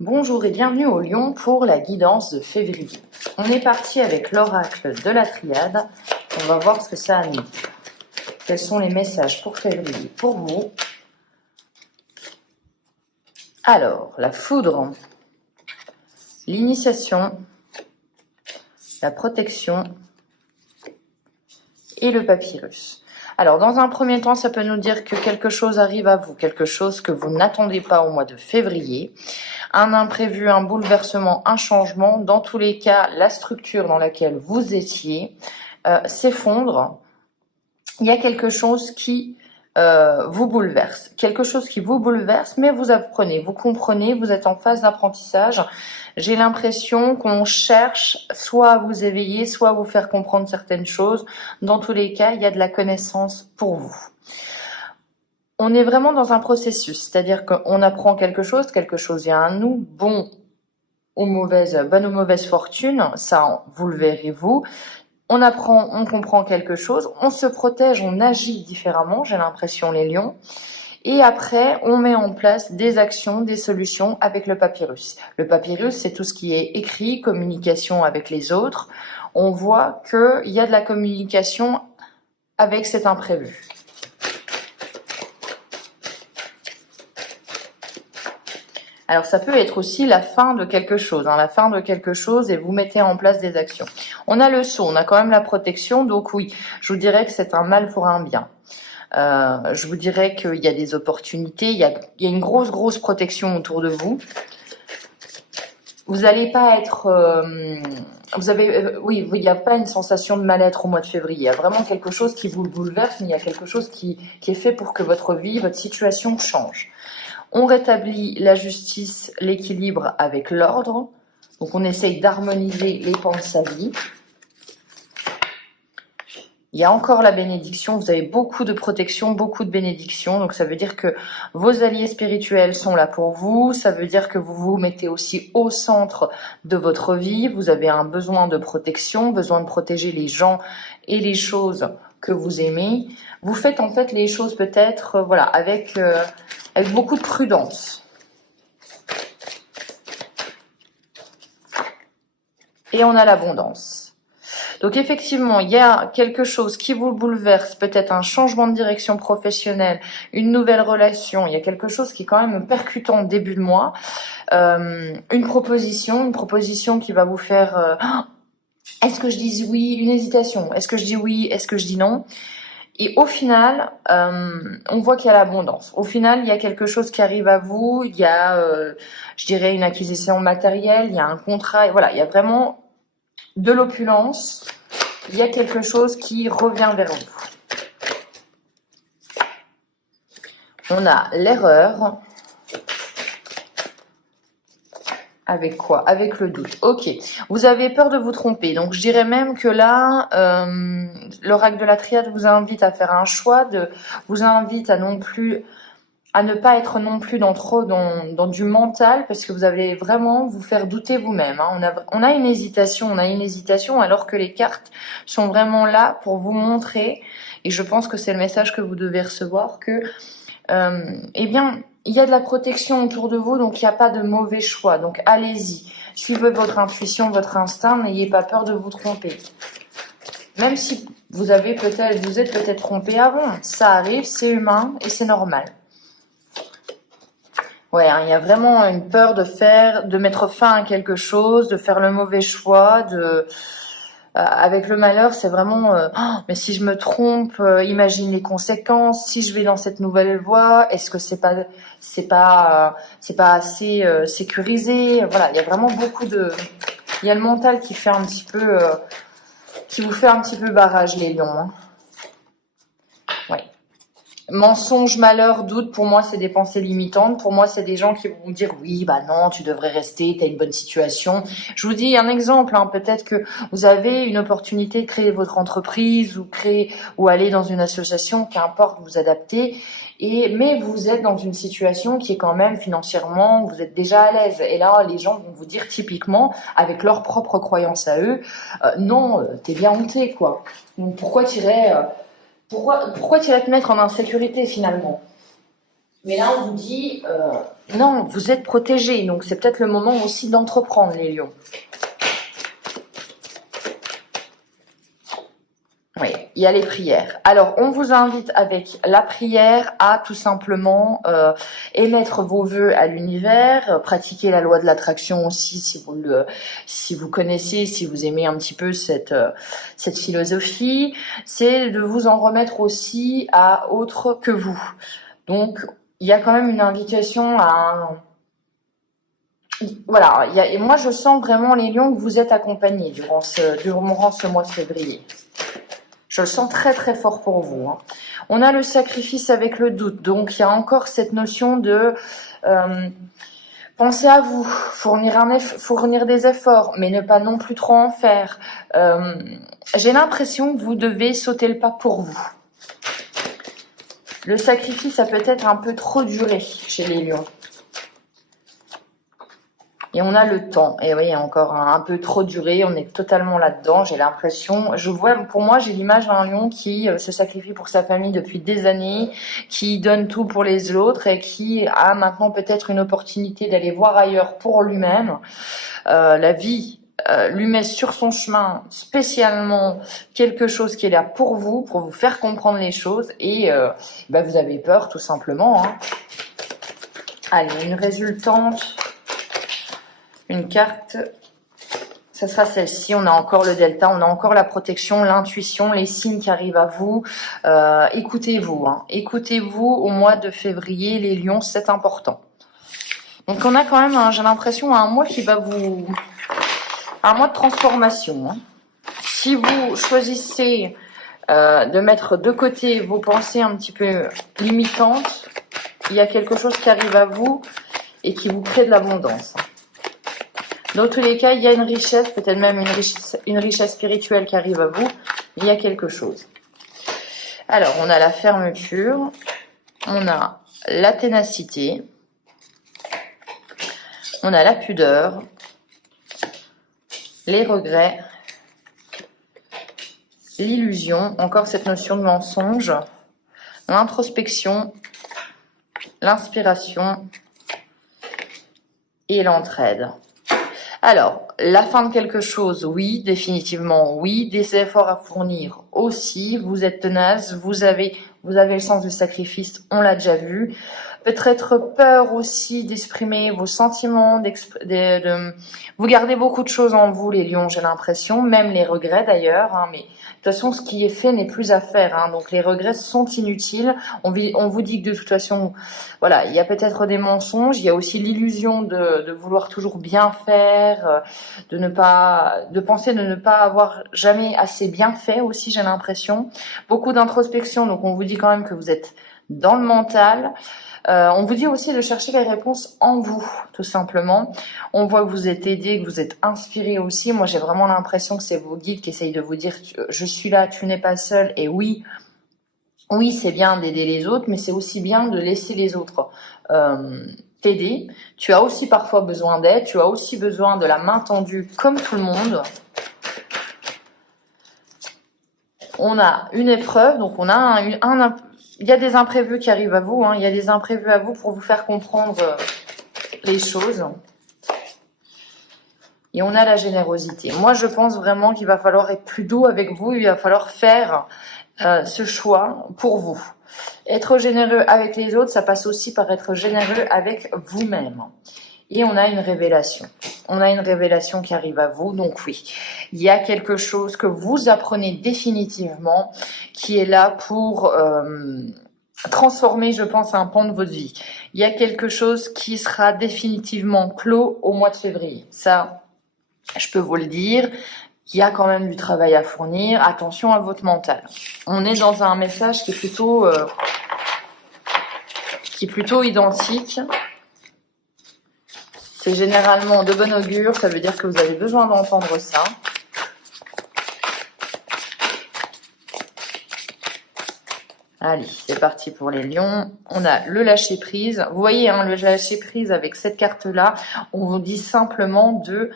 Bonjour et bienvenue au Lion pour la guidance de février. On est parti avec l'oracle de la triade. On va voir ce que ça a à nous dire. Quels sont les messages pour février pour vous? Alors, la foudre, l'initiation, la protection et le papyrus. Alors, dans un premier temps, ça peut nous dire que quelque chose arrive à vous, quelque chose que vous n'attendez pas au mois de février. Un imprévu, un bouleversement, un changement. Dans tous les cas, la structure dans laquelle vous étiez s'effondre. Il y a quelque chose qui vous bouleverse. Quelque chose qui vous bouleverse, mais vous apprenez, vous comprenez, vous êtes en phase d'apprentissage. J'ai l'impression qu'on cherche soit à vous éveiller, soit à vous faire comprendre certaines choses. Dans tous les cas, il y a de la connaissance pour vous. On est vraiment dans un processus, c'est-à-dire qu'on apprend quelque chose vient à nous, bonne ou mauvaise fortune, ça vous le verrez vous. On apprend, on comprend quelque chose, on se protège, on agit différemment, j'ai l'impression les lions. Et après, on met en place des actions, des solutions avec le papyrus. Le papyrus, c'est tout ce qui est écrit, communication avec les autres. On voit qu'il y a de la communication avec cet imprévu. Alors ça peut être aussi la fin de quelque chose, la fin de quelque chose et vous mettez en place des actions. On a le sceau, on a quand même la protection, donc oui, je vous dirais que c'est un mal pour un bien. Je vous dirais qu'il y a des opportunités, il y a une grosse protection autour de vous. Vous n'allez pas être... il n'y a pas une sensation de mal-être au mois de février. Il y a vraiment quelque chose qui vous bouleverse, mais il y a quelque chose qui est fait pour que votre vie, votre situation change. On rétablit la justice, l'équilibre avec l'ordre. Donc on essaye d'harmoniser les pans de sa vie. Il y a encore la bénédiction, vous avez beaucoup de protection, beaucoup de bénédiction. Donc ça veut dire que vos alliés spirituels sont là pour vous. Ça veut dire que vous vous mettez aussi au centre de votre vie. Vous avez un besoin de protection, besoin de protéger les gens et les choses que vous aimez. Vous faites en fait les choses peut-être avec beaucoup de prudence. Et on a l'abondance. Donc effectivement, il y a quelque chose qui vous bouleverse, peut-être un changement de direction professionnelle, une nouvelle relation, il y a quelque chose qui est quand même percutant au début de mois. Une proposition qui va vous faire est-ce que je dis oui, une hésitation, est-ce que je dis oui, est-ce que je dis non? Et au final, on voit qu'il y a l'abondance. Au final, il y a quelque chose qui arrive à vous, il y a, je dirais, une acquisition matérielle, il y a un contrat, voilà, il y a vraiment de l'opulence, il y a quelque chose qui revient vers vous. On a l'erreur. Avec quoi? Avec le doute. Ok. Vous avez peur de vous tromper. Donc, je dirais même que là, l'oracle de la triade vous invite à faire un choix, vous invite à ne pas être non plus dans du mental, parce que vous allez vraiment vous faire douter vous-même. On a une hésitation, alors que les cartes sont vraiment là pour vous montrer, et je pense que c'est le message que vous devez recevoir, que, il y a de la protection autour de vous, donc il n'y a pas de mauvais choix. Donc allez-y, suivez votre intuition, votre instinct, n'ayez pas peur de vous tromper. Même si vous êtes peut-être trompé avant, ça arrive, c'est humain et c'est normal. Ouais, il y a vraiment une peur de mettre fin à quelque chose, de faire le mauvais choix, avec le malheur, c'est vraiment mais si je me trompe, imagine les conséquences. Si je vais dans cette nouvelle voie, est-ce que c'est pas assez sécurisé? Voilà, il y a vraiment il y a le mental qui fait un petit peu qui vous fait un petit peu barrage, les lions. Ouais. Mensonge, malheur, doute, pour moi, c'est des pensées limitantes. Pour moi, c'est des gens qui vont vous dire oui, bah non, tu devrais rester, t'as une bonne situation. Je vous dis un exemple, peut-être que vous avez une opportunité de créer votre entreprise ou aller dans une association, qu'importe, vous adapter. Mais vous êtes dans une situation qui est quand même financièrement, vous êtes déjà à l'aise. Et là, les gens vont vous dire typiquement, avec leurs propres croyances à eux, non, t'es bien honté, quoi. Donc pourquoi tu irais te mettre en insécurité finalement? Mais là, on vous dit, non, vous êtes protégés. Donc, c'est peut-être le moment aussi d'entreprendre, les lions. Oui, il y a les prières. Alors, on vous invite avec la prière à tout simplement émettre vos vœux à l'univers, pratiquer la loi de l'attraction aussi si vous connaissez, si vous aimez un petit peu cette philosophie. C'est de vous en remettre aussi à autre que vous. Donc, il y a quand même une invitation à voilà, et moi je sens vraiment les lions que vous êtes accompagnés durant ce mois de février. Je le sens très très fort pour vous. Hein. On a le sacrifice avec le doute, donc il y a encore cette notion de penser à vous, fournir des efforts, mais ne pas non plus trop en faire. J'ai l'impression que vous devez sauter le pas pour vous. Le sacrifice a peut-être un peu trop duré chez les lions. Et on a le temps. Et oui, encore un peu trop duré. On est totalement là-dedans. J'ai l'impression. Pour moi, j'ai l'image d'un lion qui se sacrifie pour sa famille depuis des années, qui donne tout pour les autres et qui a maintenant peut-être une opportunité d'aller voir ailleurs pour lui-même. La vie lui met sur son chemin spécialement quelque chose qui est là pour vous faire comprendre les choses. Et vous avez peur, tout simplement. Hein. Allez, une résultante. Une carte, ça sera celle-ci. On a encore le delta, on a encore la protection, l'intuition, les signes qui arrivent à vous. Écoutez-vous, hein. Écoutez-vous au mois de février, les lions, c'est important. Donc on a quand même, j'ai l'impression, un mois qui va vous... Un mois de transformation. Hein. Si vous choisissez de mettre de côté vos pensées un petit peu limitantes, il y a quelque chose qui arrive à vous et qui vous crée de l'abondance. Dans tous les cas, il y a une richesse, peut-être même une richesse spirituelle qui arrive à vous. Il y a quelque chose. Alors, on a la fermeture, on a la ténacité, on a la pudeur, les regrets, l'illusion, encore cette notion de mensonge, l'introspection, l'inspiration et l'entraide. Alors, la fin de quelque chose, oui, définitivement, oui. Des efforts à fournir aussi. Vous êtes tenace, vous avez le sens du sacrifice, on l'a déjà vu. Peut-être peur aussi d'exprimer vos sentiments, vous gardez beaucoup de choses en vous, les lions, j'ai l'impression, même les regrets d'ailleurs, hein, mais de toute façon, ce qui est fait n'est plus à faire, hein, donc les regrets sont inutiles. On vous dit que de toute façon, voilà, il y a peut-être des mensonges, il y a aussi l'illusion de vouloir toujours bien faire, de penser de ne pas avoir jamais assez bien fait aussi, j'ai l'impression. Beaucoup d'introspection, donc on vous dit quand même que vous êtes dans le mental. On vous dit aussi de chercher les réponses en vous, tout simplement. On voit que vous êtes aidé, que vous êtes inspiré aussi. Moi, j'ai vraiment l'impression que c'est vos guides qui essayent de vous dire « Je suis là, tu n'es pas seul ». Et oui, c'est bien d'aider les autres, mais c'est aussi bien de laisser les autres t'aider. Tu as aussi parfois besoin d'aide, tu as aussi besoin de la main tendue comme tout le monde. On a une épreuve, donc on a il y a des imprévus qui arrivent à vous, hein. Il y a des imprévus à vous pour vous faire comprendre les choses. Et on a la générosité. Moi, je pense vraiment qu'il va falloir être plus doux avec vous. Il va falloir faire ce choix pour vous. Être généreux avec les autres, ça passe aussi par être généreux avec vous-même. Et on a une révélation. On a une révélation qui arrive à vous. Donc oui, il y a quelque chose que vous apprenez définitivement qui est là pour transformer, je pense, un pan de votre vie. Il y a quelque chose qui sera définitivement clos au mois de février. Ça, je peux vous le dire. Il y a quand même du travail à fournir. Attention à votre mental. On est dans un message qui est plutôt identique. C'est généralement de bon augure, ça veut dire que vous avez besoin d'entendre ça. Allez, c'est parti pour les lions. On a le lâcher-prise. Vous voyez, hein, le lâcher-prise avec cette carte-là, on vous dit simplement de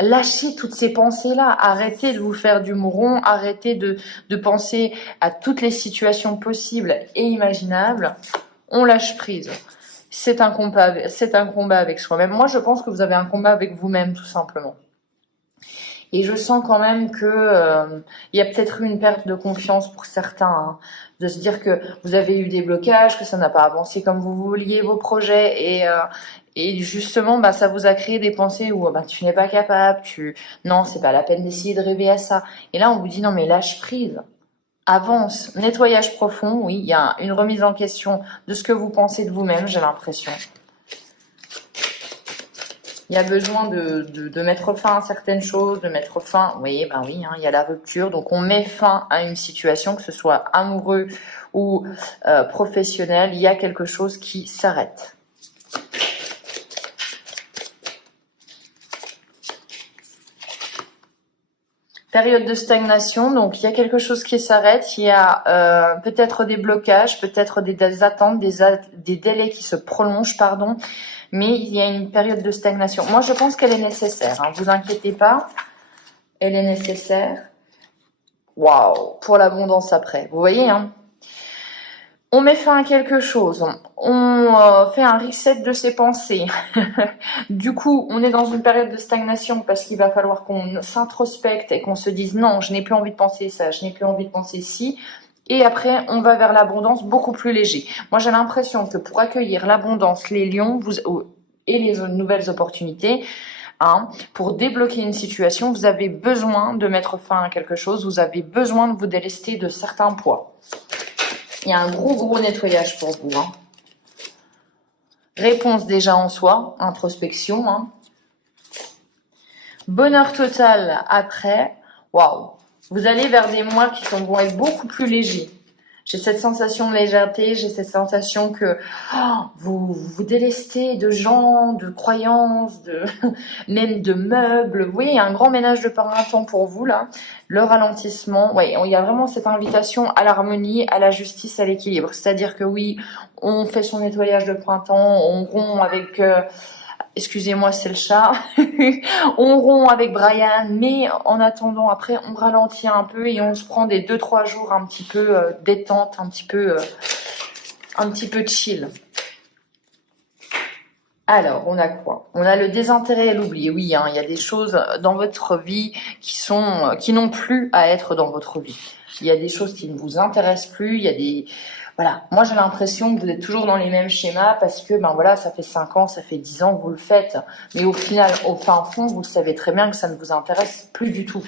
lâcher toutes ces pensées-là. Arrêtez de vous faire du mouron, arrêtez de penser à toutes les situations possibles et imaginables. on lâche prise. C'est un combat avec soi-même. Moi, je pense que vous avez un combat avec vous-même, tout simplement. Et je sens quand même que il y a peut-être eu une perte de confiance pour certains, hein, de se dire que vous avez eu des blocages, que ça n'a pas avancé comme vous vouliez vos projets, et justement, bah, ça vous a créé des pensées où bah, tu n'es pas capable, non, c'est pas la peine d'essayer de rêver à ça. Et là, on vous dit non, mais lâche prise. Avance, nettoyage profond, oui, il y a une remise en question de ce que vous pensez de vous-même, j'ai l'impression. Il y a besoin de mettre fin à certaines choses, de mettre fin, oui, ben oui, hein, il y a la rupture, donc on met fin à une situation, que ce soit amoureux ou professionnel, il y a quelque chose qui s'arrête. Période de stagnation, donc il y a quelque chose qui s'arrête, il y a peut-être des blocages, peut-être des attentes, des délais qui se prolongent, pardon, mais il y a une période de stagnation. Moi, je pense qu'elle est nécessaire, hein, vous inquiétez pas, elle est nécessaire. Waouh, pour l'abondance après, vous voyez, hein. On met fin à quelque chose, on fait un reset de ses pensées. Du coup, on est dans une période de stagnation parce qu'il va falloir qu'on s'introspecte et qu'on se dise non, je n'ai plus envie de penser ça, je n'ai plus envie de penser ci. Et après, on va vers l'abondance beaucoup plus léger. Moi, j'ai l'impression que pour accueillir l'abondance, les lions et les nouvelles opportunités, hein, pour débloquer une situation, vous avez besoin de mettre fin à quelque chose, vous avez besoin de vous délester de certains poids. Il y a un gros nettoyage pour vous. Hein. Réponse déjà en soi, introspection. Hein. Bonheur total après. Waouh. Vous allez vers des mois qui vont être beaucoup plus légers. J'ai cette sensation de légèreté, j'ai cette sensation que vous vous délestez de gens, de croyances, même de meubles. Oui, il y a un grand ménage de printemps pour vous là. Le ralentissement, oui, il y a vraiment cette invitation à l'harmonie, à la justice, à l'équilibre. C'est-à-dire que oui, on fait son nettoyage de printemps, on rompt avec... excusez-moi, c'est le chat. On rompt avec Brian, mais en attendant, après, on ralentit un peu et on se prend des 2-3 jours un petit peu détente, un petit peu chill. Alors, on a quoi? On a le désintérêt et l'oubli. Oui, hein, il y a des choses dans votre vie qui n'ont plus à être dans votre vie. Il y a des choses qui ne vous intéressent plus. Il y a des... Voilà, moi j'ai l'impression que vous êtes toujours dans les mêmes schémas parce que ben voilà, ça fait 5 ans, ça fait 10 ans que vous le faites. Mais au final, au fin fond, vous savez très bien que ça ne vous intéresse plus du tout.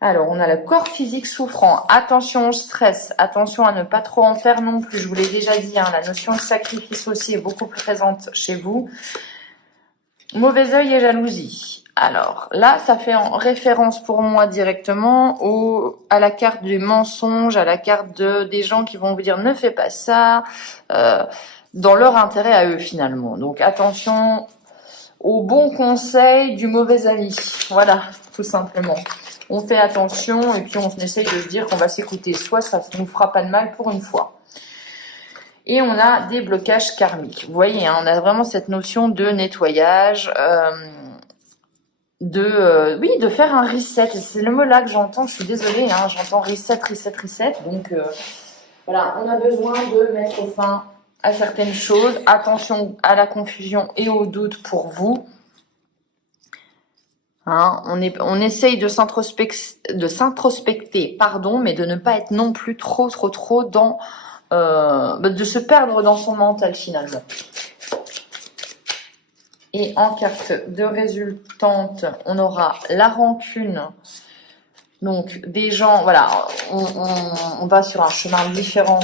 Alors, on a le corps physique souffrant. Attention au stress, attention à ne pas trop en faire non plus. Je vous l'ai déjà dit, hein, la notion de sacrifice aussi est beaucoup plus présente chez vous. Mauvais œil et jalousie. Alors là, ça fait en référence pour moi directement à la carte du mensonge, à la carte des gens qui vont vous dire ne fais pas ça, dans leur intérêt à eux finalement. Donc attention aux bons conseils du mauvais ami. Voilà, tout simplement. On fait attention et puis on essaye de se dire qu'on va s'écouter soi, ça ne nous fera pas de mal pour une fois. Et on a des blocages karmiques. Vous voyez, hein, on a vraiment cette notion de nettoyage, de faire un reset. C'est le mot là que j'entends, je suis désolée, hein, j'entends reset. Donc voilà, on a besoin de mettre fin à certaines choses. Attention à la confusion et au doute pour vous. Hein, on essaye de s'introspecter, mais de ne pas être non plus trop dans... de se perdre dans son mental finalement. Et en carte de résultante, on aura la rancune. Donc des gens, voilà, on va sur un chemin différent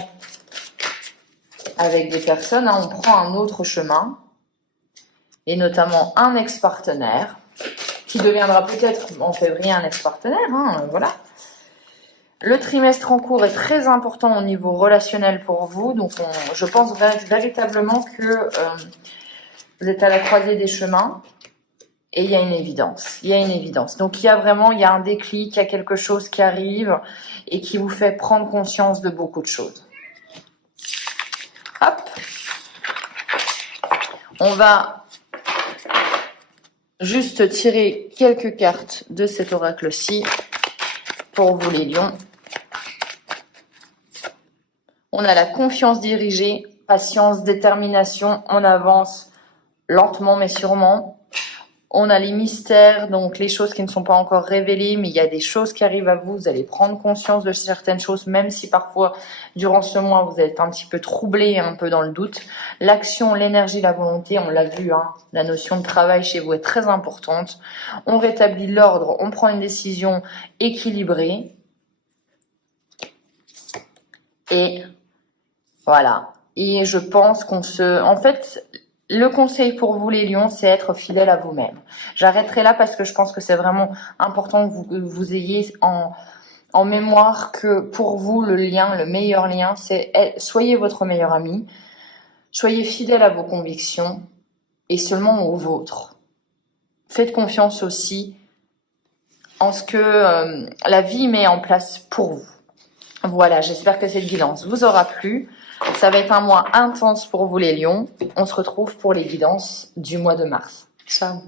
avec des personnes. Hein, on prend un autre chemin, et notamment un ex-partenaire, qui deviendra peut-être en février un ex-partenaire, hein, voilà. Le trimestre en cours est très important au niveau relationnel pour vous, donc je pense véritablement que vous êtes à la croisée des chemins et il y a une évidence. Donc il y a un déclic, il y a quelque chose qui arrive et qui vous fait prendre conscience de beaucoup de choses. Hop, on va juste tirer quelques cartes de cet oracle-ci pour vous les lions. On a la confiance dirigée, patience, détermination, on avance lentement mais sûrement. On a les mystères, donc les choses qui ne sont pas encore révélées, mais il y a des choses qui arrivent à vous. Vous allez prendre conscience de certaines choses, même si parfois, durant ce mois, vous êtes un petit peu troublé, un peu dans le doute. L'action, l'énergie, la volonté, on l'a vu, hein, la notion de travail chez vous est très importante. On rétablit l'ordre, on prend une décision équilibrée. Et voilà. Et je pense qu'on se... En fait... Le conseil pour vous les lions, c'est être fidèle à vous-même. J'arrêterai là parce que je pense que c'est vraiment important que vous ayez en mémoire que pour vous, le lien, le meilleur lien, c'est soyez votre meilleur ami, soyez fidèle à vos convictions et seulement aux vôtres. Faites confiance aussi en ce que la vie met en place pour vous. Voilà, j'espère que cette guidance vous aura plu. Ça va être un mois intense pour vous les lions. On se retrouve pour les guidances du mois de mars. Ciao.